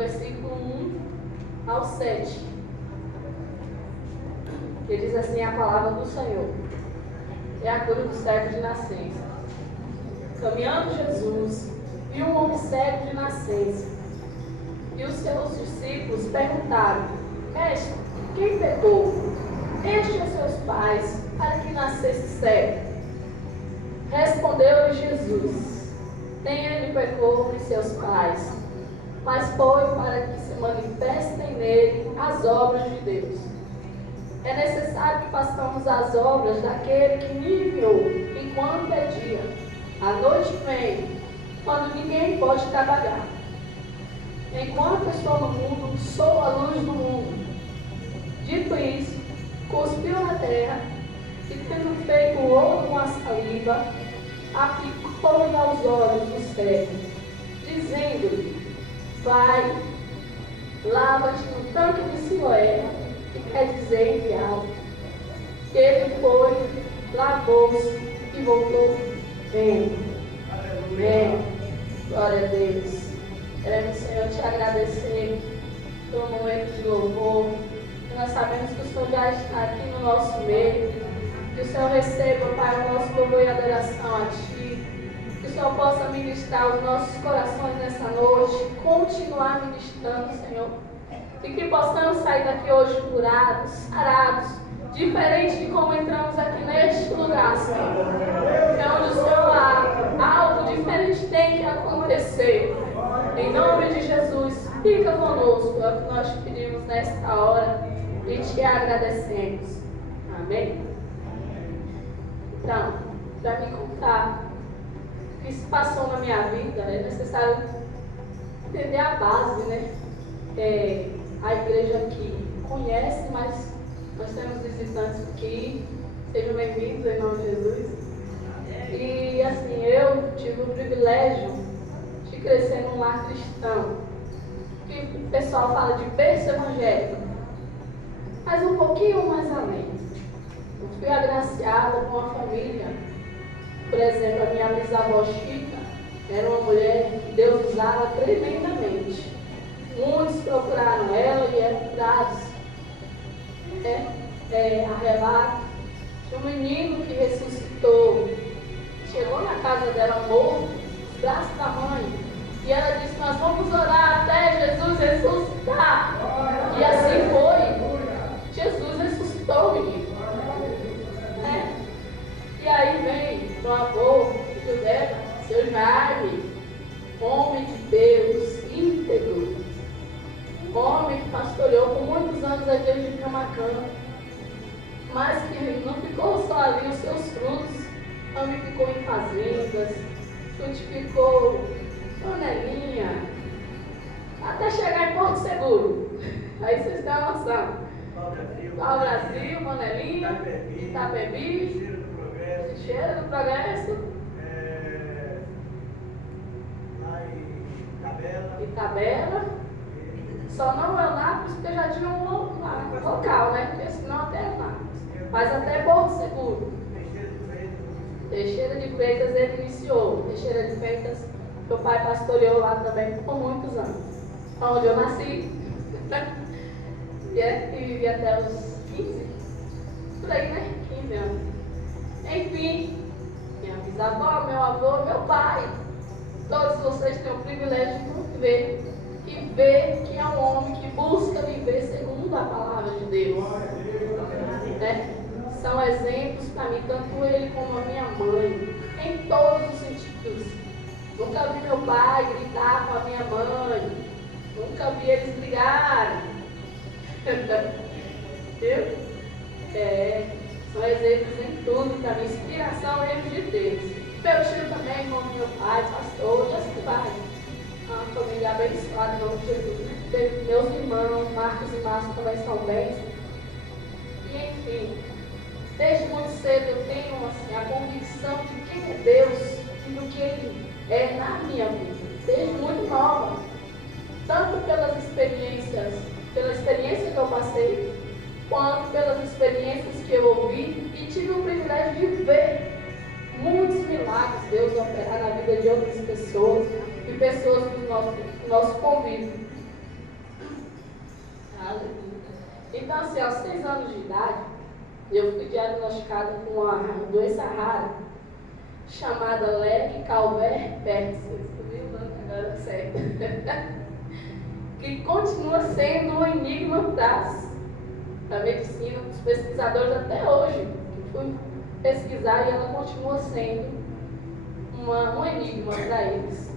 versículo 1 ao 7. Que diz assim a palavra do Senhor. É a cura do cego de nascença. Caminhando Jesus, viu um homem cego de nascença. E os seus discípulos perguntaram: Mestre, quem pecou? Este ou seus pais, para que nascesse cego? Respondeu-lhe Jesus: Nem ele pecou, nem seus pais, mas foi para que se manifestem nele as obras de Deus. É necessário que façamos as obras daquele que me enviou, enquanto é dia. A noite vem, quando ninguém pode trabalhar. Enquanto estou no mundo, sou a luz do mundo. Dito isso, cuspiu na terra e, tendo feito ouro com a saliva, aplicou-lhe aos olhos do cego, dizendo-lhe: Vai, lava-te no tanque de Siloé, que quer dizer enviado. Ele foi, lavou-se e voltou vendo. Amém. Glória a Deus. Queremos, Senhor, te agradecer pelo momento de louvor. Nós sabemos que o Senhor já está aqui no nosso meio. Que o Senhor receba, Pai, o nosso louvor e adoração a Ti. Que o Senhor possa ministrar os nossos corações nessa noite. Continuar ministrando, Senhor. E que possamos sair daqui hoje curados, sarados, diferente de como entramos aqui neste lugar, Senhor. É onde o Senhor há algo diferente tem que acontecer. Em nome de Jesus, fica conosco. É o que nós te pedimos nesta hora e te agradecemos. Amém? Então, para me contar o que se passou na minha vida, é necessário entender a base, né? A igreja aqui conhece, mas nós temos visitantes aqui. Sejam bem-vindos em nome de Jesus. E assim, eu tive o privilégio de crescer num lar cristão, que o pessoal fala de berço evangélico, mas um pouquinho mais além. Eu fui agraciada com uma família. Por exemplo, a minha bisavó Chica era uma mulher que Deus usava tremendamente. Muitos procuraram ela e eram curados. Arrebato. Tinha um menino que ressuscitou. Chegou na casa dela morto, nos braços da mãe. E ela disse: Nós vamos orar até Jesus ressuscitar. E assim foi. Jesus ressuscitou o menino. E aí vem o avô, filho dela, seu Jaime, homem de Deus, íntegro. Homem que pastoreou por muitos anos a igreja de Camacan, mas que não ficou só ali os seus frutos, também ficou em fazendas, frutificou panelinha, até chegar em Porto Seguro. Aí vocês têm uma noção. Ao Brasil, panelinha, Itapebi, Cheiro do Progresso, Itabela. Só não é Nápoles porque já tinha um local, né? Porque senão até é Nápoles. Mas até Porto Seguro. Teixeira de Freitas ele iniciou. Teixeira de Freitas, meu pai pastoreou lá também por muitos anos. Onde eu nasci. E vivi até os 15. Por aí, né? 15 anos. Enfim, minha bisavó, meu avô, meu pai. Todos vocês têm o privilégio de ver e ver que é um homem que busca viver segundo a palavra de Deus. Né? São exemplos para mim, tanto ele como a minha mãe, em todos os sentidos. Nunca vi meu pai gritar com a minha mãe, nunca vi eles brigarem. Viu? São exemplos em tudo, para mim, inspiração mesmo de Deus. Meu tio também, como meu pai, pastor, e assim vai. Uma família abençoada em nome de Jesus. Meus irmãos, Marcos e Márcio também são bênçãos. E enfim, desde muito cedo eu tenho assim, a convicção de quem é Deus e do que Ele é na minha vida. Desde muito nova. Tanto pela experiência que eu passei, quanto pelas experiências que eu ouvi e tive o privilégio de ver muitos milagres Deus operar na vida de outras pessoas e pessoas do nosso convívio. Aleluia. Então, assim, aos 6 anos de idade, eu fui diagnosticada com uma doença rara, chamada Legg-Calvé-Perkins. Tu viu o nome agora certo? Que continua sendo um enigma da medicina, dos pesquisadores até hoje. Eu fui pesquisar e ela continua sendo um enigma para eles.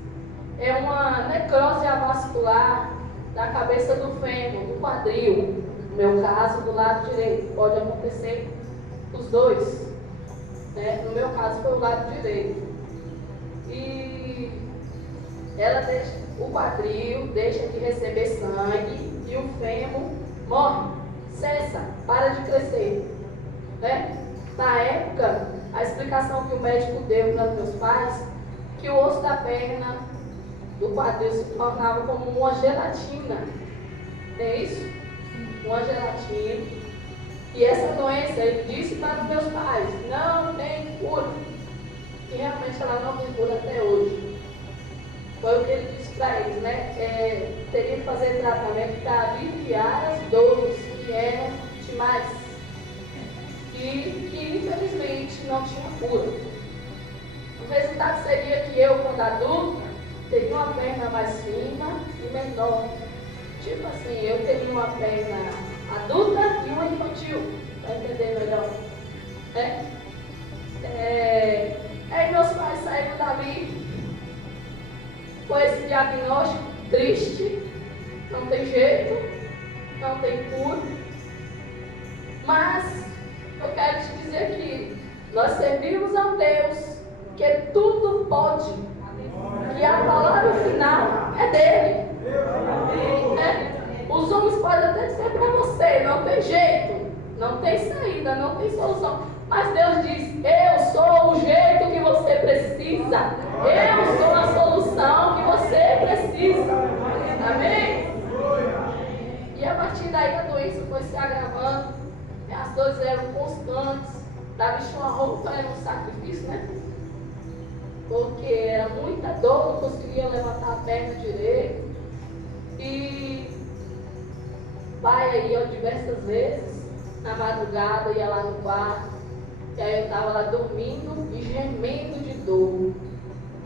É uma necrose avascular da cabeça do fêmur, do quadril. No meu caso, do lado direito. Pode acontecer os dois. Né? No meu caso, foi o lado direito. E ela deixa o quadril, deixa de receber sangue e o fêmur morre, cessa, para de crescer. Né? Na época, a explicação que o médico deu para meus pais, que o osso da perna do quadril se tornava como uma gelatina. É isso? Uma gelatina. E essa doença, ele disse para os meus pais, não tem cura. E realmente ela não tem cura até hoje. Foi o que ele disse para eles, né? Teria que fazer tratamento para aliviar as dores que eram demais. E que infelizmente não tinha cura. O resultado seria que eu, quando adulta, teria uma perna mais fina e menor. Tipo assim, eu teria uma perna adulta e uma infantil, para entender melhor. Aí meus pais saíram dali com esse diagnóstico triste, não tem jeito, não tem cura. Mas eu quero te dizer que nós servimos a Deus, que tudo pode, e a palavra final é dele. Os homens podem até dizer para você, não tem jeito, não tem saída, não tem solução. Mas Deus diz, eu sou o jeito que você precisa. Eu sou a solução que você precisa. Amém? E a partir daí a doença foi se agravando. As dores eram constantes. Davi tinha uma roupa, era um sacrifício, né? Porque era muita dor, não conseguia levantar a perna direito. E pai aí, ó, diversas vezes, na madrugada, ia lá no quarto. E aí eu estava lá dormindo e gemendo de dor.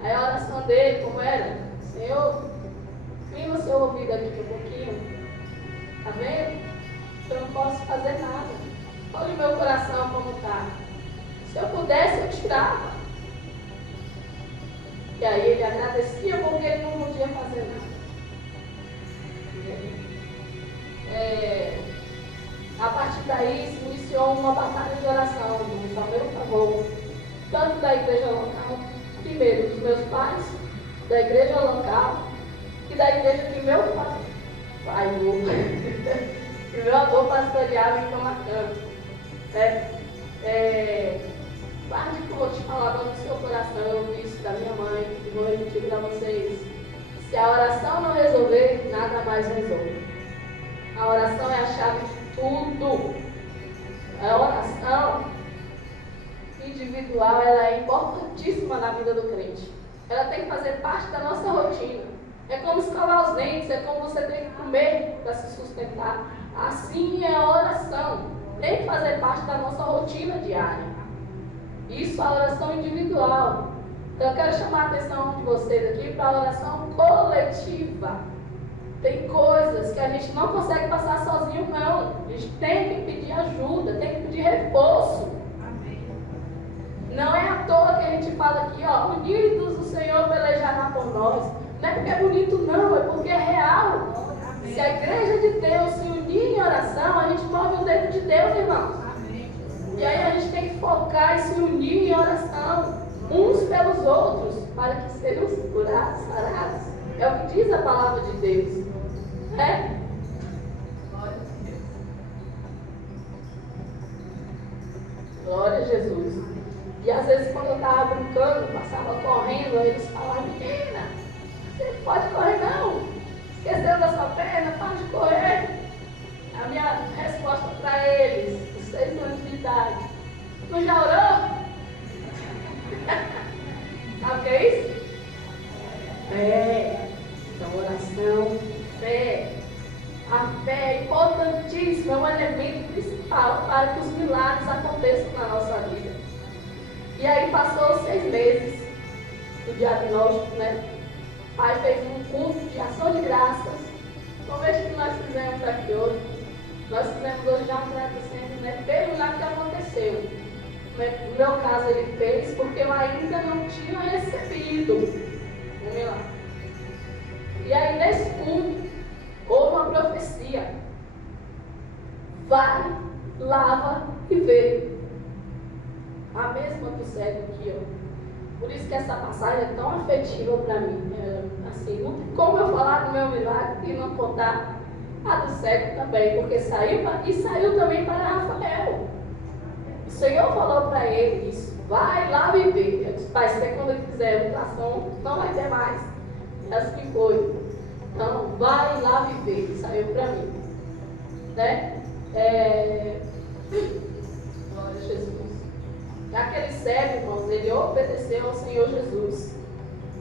Aí a oração dele, como era? Senhor, clima o seu ouvido aqui um pouquinho. Tá vendo? Eu não posso fazer nada. Olha o meu coração como está. Se eu pudesse, eu tirava. E aí ele agradecia porque ele não podia fazer nada. A partir daí se iniciou uma batalha de oração, a meu favor, tanto da igreja local, primeiro dos meus pais, da igreja local e da igreja que meu que meu avô pastoreava em Camacan. Guarde que eu vou te falar no seu coração, eu ouvi isso da minha mãe e vou repetir para vocês. Se a oração não resolver, nada mais resolve. A oração é a chave de tudo. A oração individual, ela é importantíssima na vida do crente. Ela tem que fazer parte da nossa rotina. É como escovar os dentes, é como você tem que comer para se sustentar. Assim é a oração. Tem que fazer parte da nossa rotina diária. Isso é a oração individual. Então eu quero chamar a atenção de vocês aqui para a oração coletiva. Tem coisas que a gente não consegue passar sozinho, não. A gente tem que pedir ajuda, tem que pedir reforço. Amém. Não é à toa que a gente fala aqui, ó, unidos o Senhor pelejará por nós. Não é porque é bonito, não, é porque é real. Amém. Se a igreja de Deus se unir em oração, a gente move o dedo de Deus, irmãos. Amém. E aí a gente tem que focar e se unir em oração, uns pelos outros, para que sejam curados, sarados. É o que diz a palavra de Deus. Glória a Jesus. E às vezes quando eu estava brincando, passava correndo, aí eles falavam, menina, você não pode correr não. Esqueceu da sua perna, para de correr. A minha resposta para eles, com 6 anos de idade, tu já orou? Sabe o que é isso? Então oração, fé. A fé é importantíssima, é um elemento principal para que os milagres aconteçam na nossa vida. E aí passou 6 meses do diagnóstico, né? O pai fez um culto de ação de graças, como este que nós fizemos aqui hoje. Nós fizemos hoje já agradecendo, né, pelo milagre que aconteceu. No meu caso ele fez porque eu ainda não tinha recebido o milagre. E aí nesse culto houve uma profecia: vai, lava e vê. A mesma do cego aqui, ó. Por isso que essa passagem é tão afetiva para mim. Assim, não tem como eu falar do meu milagre e não contar a do cego também, porque saiu também para Rafael. O Senhor falou para ele isso: vai, lava e vê. Eu disse: pai, se quando ele quiser educação, não vai ter mais. É assim que foi. Então, vai, lava e vê. Saiu para mim, né? Glória a Jesus. Aquele cego, irmãos, ele obedeceu ao Senhor Jesus.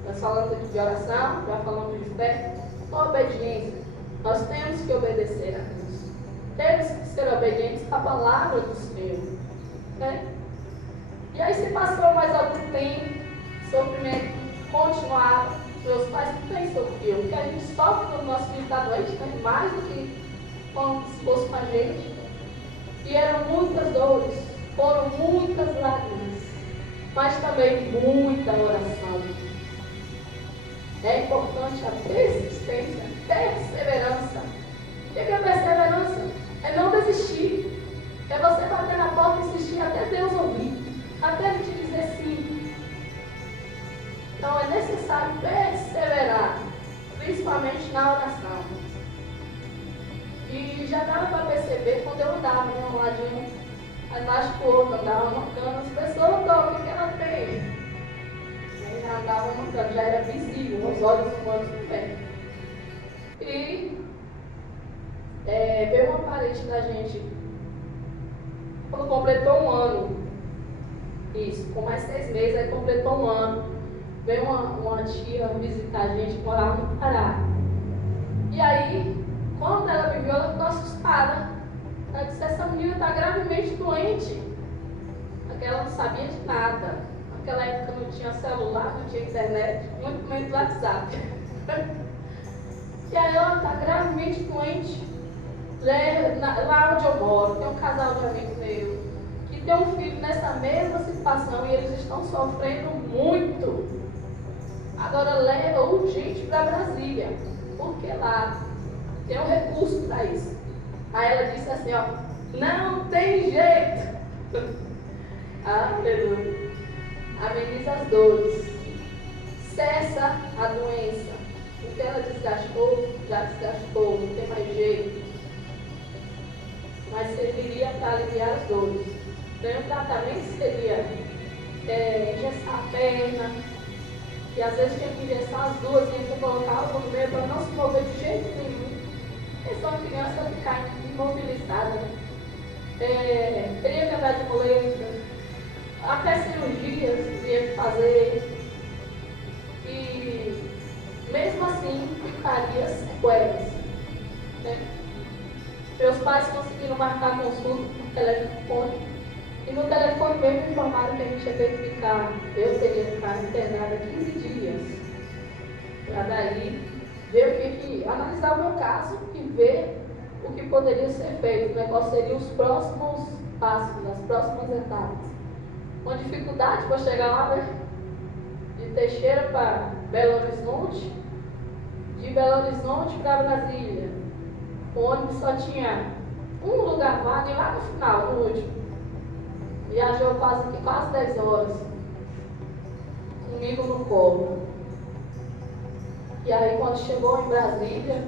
Nós falamos aqui de oração, já falamos de fé, obediência. Nós temos que obedecer a Deus. Temos que ser obedientes à palavra do Senhor, né? E aí se passou mais algum tempo, sofrimento continuava. Meus pais também sofriam, porque a gente sofre quando o nosso filho está doente, né? Mais do que quando se fosse com a gente. E eram muitas dores, foram muitas lágrimas, mas também muita oração. É importante a persistência, perseverança. O que é perseverança? É não desistir. É você bater na porta e insistir até Deus ouvir, até Ele te dizer sim. Então é necessário perseverar, principalmente na oração. E já dava para perceber quando eu andava, né, um ladinho atrás do outro, andava mancando, as pessoas, o que ela tem? Aí já andava mancando, já era visível, os olhos humanos também. E veio uma parente da gente, quando completou 1 ano, isso, com mais 6 meses, aí completou 1 ano, veio uma tia visitar a gente, morava no Pará. E aí, quando ela me viu, ela ficou assustada. Ela disse: essa menina está gravemente doente. Porque ela não sabia de nada. Naquela época não tinha celular, não tinha internet, muito menos WhatsApp. E aí ela está gravemente doente. Lá onde eu moro, tem um casal de amigo meu que tem um filho nessa mesma situação e eles estão sofrendo muito. Agora leva urgente para Brasília, porque lá tem um recurso para isso. Aí ela disse assim, ó: não tem jeito. Aleluia. Ameniza as dores. Cessa a doença. O que ela desgastou, já desgastou, não tem mais jeito. Mas serviria para aliviar as dores. Então, o tratamento seria engessar a perna. E às vezes tinha que engessar as duas, tinha que colocar algo no meio para não se mover de jeito nenhum. Porque só a criança ficar imobilizada, né? Teria que andar de muleta, até cirurgias tinha que fazer. E mesmo assim ficaria sequelas, né? Meus pais conseguiram marcar consulta no telefone. E no telefone mesmo informaram que a gente ia ter que ficar, eu teria que ficar internada 15 dias. Para daí ver o que analisar o meu caso e ver o que poderia ser feito, né? Quais seriam os próximos passos, as próximas etapas. Uma dificuldade para chegar lá, né? De Teixeira para Belo Horizonte, de Belo Horizonte para Brasília. O ônibus só tinha um lugar vago e lá no final, no último. Viajou quase 10 horas comigo no colo. E aí quando chegou em Brasília,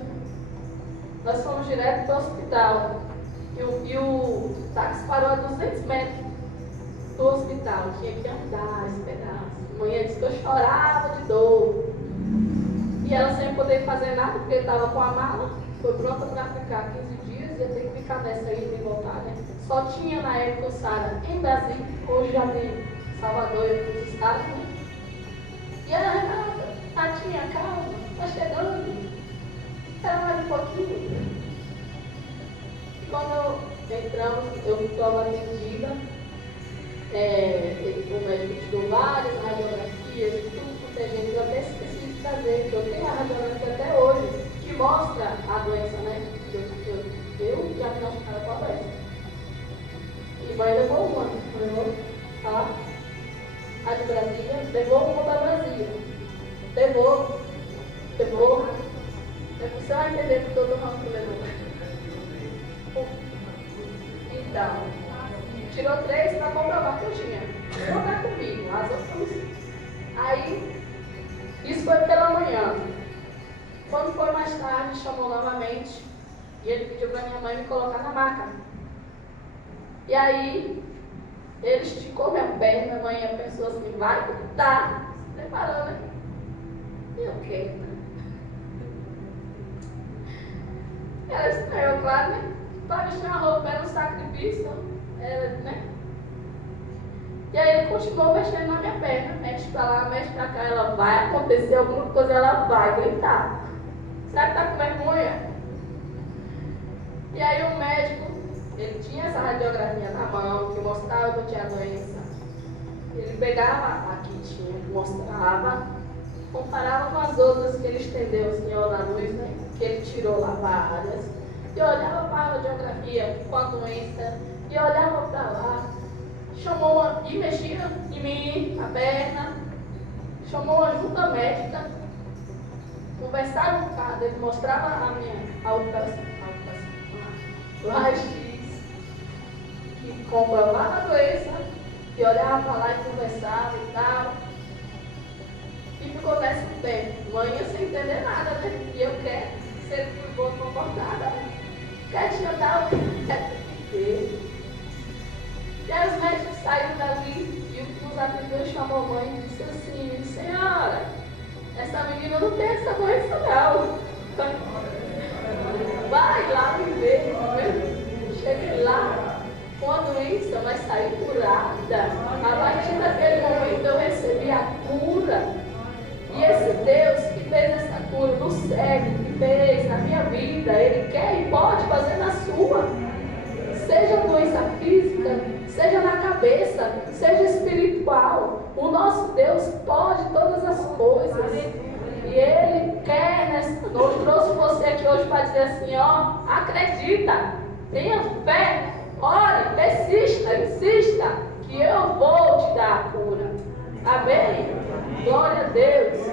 nós fomos direto para o hospital. E o táxi parou a 200 metros do hospital. Tinha que andar, esperar. A mulher disse que eu chorava de dor. E ela sem poder fazer nada, porque estava com a mala. Foi pronta para ficar 15 dias, ia ter que ficar nessa ida e voltar, né? Só tinha na época o Sara em Brasília, hoje já tem Salvador e outros estados, né? E ela: Renata, Tatinha, calma, tá chegando. Espera mais um pouquinho. Quando entramos, eu estava atendida, o médico tirou várias radiografias e tudo quanto é gente. Eu até esqueci de trazer, que eu tenho a radiografia até hoje, que mostra a doença, né? Eu diagnosticada com a doença. E mãe levou uma, levou a de Brasília, levou uma para Brasília. Levou. Você vai entender que todo mundo levou. Então, tirou 3 para comprovar que eu tinha. Não tá comigo, as outras. Aí, isso foi pela manhã. Quando foi mais tarde, chamou novamente e ele pediu para minha mãe me colocar na maca. E aí, ele esticou minha perna, minha mãe pensou assim, vai, tá, se preparando, né? E o quê? Ela estranhou, claro, né? Para vestir uma roupa era um sacrifício, né? E aí ele continuou mexendo na minha perna, mexe pra lá, mexe pra cá, ela vai acontecer alguma coisa, ela vai gritar. Será que tá com vergonha? E aí o médico, ele tinha essa radiografia na mão, que mostrava que eu tinha doença. Ele pegava aqui, tinha, mostrava, comparava com as outras que ele estendeu assim, ó, na luz, né? Que ele tirou lá várias. E olhava para a radiografia com a doença, e olhava para lá, chamou uma, e mexia em mim, a perna, chamou uma junta médica, conversava com o cara dele, mostrava a raio-x, que comprovava a doença, que olhava para lá e conversava e tal. E ficou nesse tempo, manhã sem entender nada, né? E eu quero ser boa comportada, quietinha da e aí os médicos saíram dali e o que nos atendeu chamou a mãe e disse assim, senhora, essa menina não tem essa doença não. Vai lá me ver, cheguei lá com a doença, mas saí curada. A partir daquele momento eu recebi a cura. E esse Deus que fez essa cura no cego, que fez na minha vida, Ele quer e pode fazer na sua. Seja doença física, seja na cabeça, seja espiritual. O nosso Deus pode todas as coisas. E Ele quer, nessa noite, trouxe você aqui hoje para dizer assim, ó, acredita, tenha fé, ore, persista, insista, que eu vou te dar a cura. Amém? Glória a Deus.